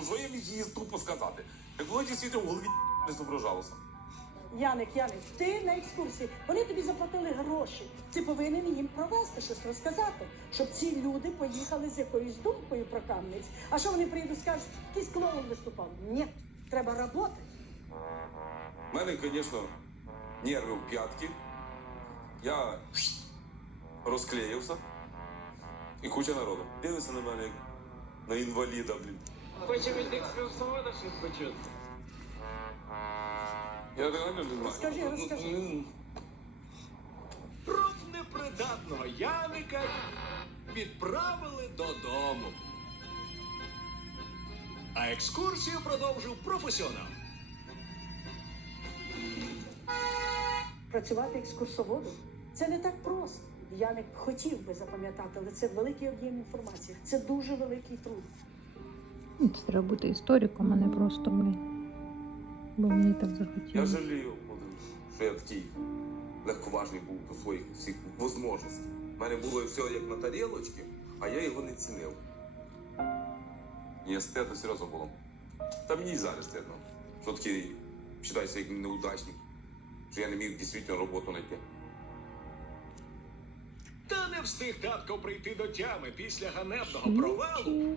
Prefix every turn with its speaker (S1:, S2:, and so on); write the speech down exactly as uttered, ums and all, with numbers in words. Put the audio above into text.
S1: що я міг їй тупо сказати? Як воно дійсно в голові не зображалося.
S2: Яник, Яник, ти на екскурсії. Вони тобі заплатили гроші. Ти повинен їм провести, щось розказати, щоб ці люди поїхали з якоюсь думкою про Кам'янець. А що вони приїдуть, скажуть, якийсь клоун виступав? Ні, треба працювати.
S1: У мене, звісно, нерви в п'ятки. Я розклеївся. І куча народу. Дивиться на мене, як на інваліда, блін.
S3: Хочемо від екскурсовода щось почути.
S1: Я реально не знаю.
S2: Розкажи, розкажи.
S4: Профнепридатного Яника відправили додому. А екскурсію продовжив професіонал.
S2: Працювати екскурсоводом – це не так просто. Яник хотів би запам'ятати, але це великий об'єм інформації. Це дуже великий труд.
S5: Ну, це треба бути істориком, а не просто, блін. Бо мені так
S1: Я
S5: захотілося.
S1: жалію, що я такий легковажний був до своїх всіх можливостей. У мене було все як на тарілочці, а я його не цінив. Мені стидно серйозно було. Та мені і зараз стидно. Що такий, вважаюся як неудачник, що я не міг дійсно роботу знайти.
S4: Та не встиг татко прийти до тями після ганебного провалу,